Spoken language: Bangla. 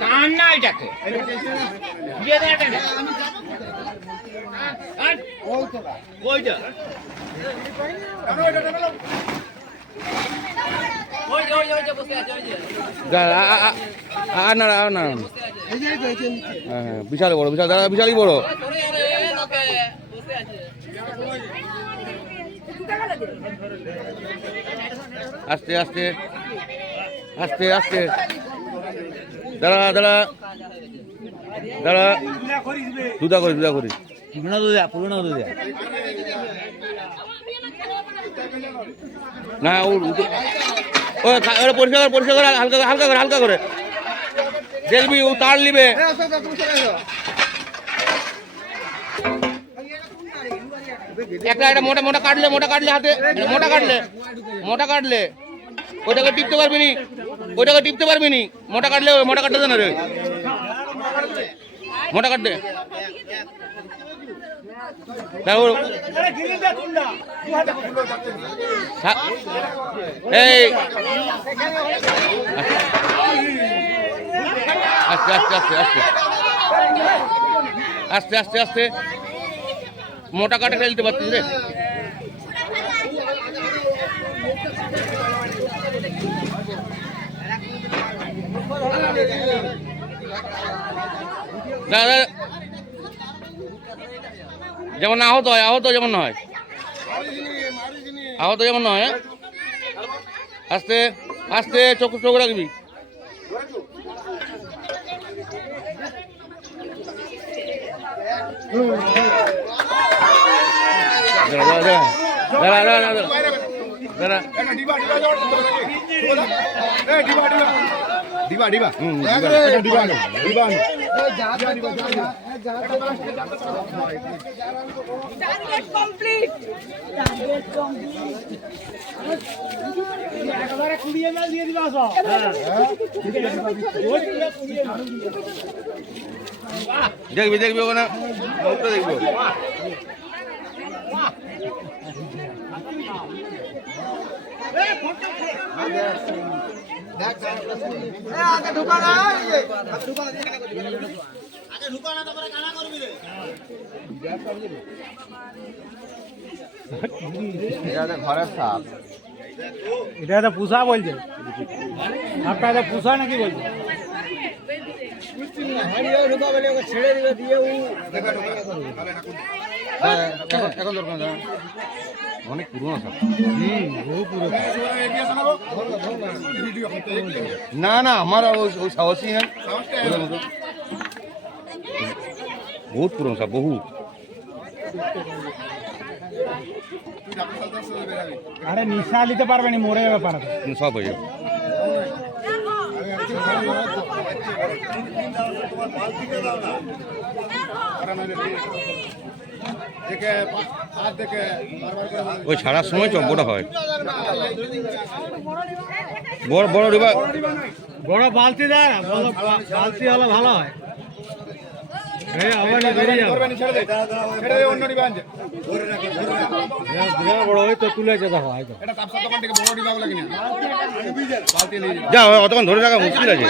টান না এটাকে বিশাল বড়, বিশাল দাদা, বিশালই বড়। আস্তে আস্তে আস্তে আস্তে, দাঁড়া দাঁড়া দাঁড়া, দুধা করি দুধা করি, পুরোনো দুধা, পুরোনো দুধা। না ওরা পরিষ্কার করে, পরিষ্কার করে, হালকা হালকা করে, হালকা করে দেখবি ও তার নিবে। একটা একটা মোটা মোটা কাটলে, মোটা কাটলে হাতে, মোটা কাটলে, মোটা কাটলে ওটাকে টিপতে পারবি নি, ওটাকে টিপতে পারবি নি। মোটা কাটলে, মোটা কাটতে না রে, মোটা কাটতে। এই আস্তে আস্তে আস্তে আস্তে আস্তে আস্তে আস্তে, মোটা কাটে ফেলতে পারছিস রে। যেমন আহত হয়, আহত যেমন হয়, আহত যেমন নয়। আস্তে আস্তে চোখ চোখ রাখবি। দেখবি দেখবি ওখানে দেখবো। ঘরের সাপ, এটা একটা পুষা বলছে, সাপটা একটা পুষা নাকি বলছে? ছেড়ে দিবে দিয়ে এখন দরকার অনেক পুরোনো সাপ। বহু পুরো। না না আমার ওই সাহসই না, বহুত পুরনো সাপ, বহু। আরে নিশা নিতে পারবে না, মরে যাবে পারা, সব হয়ে যাবে। ওই ছাড়ার সময় চম্পটা হয়, বড় বড় ডিবা, বড় বালতি দেয়, বালতি হলে ভালো হয়। বড় হয়তো তুলেছে, দেখো যা অতক্ষণ ধরে রাখা মুশকিল আছে।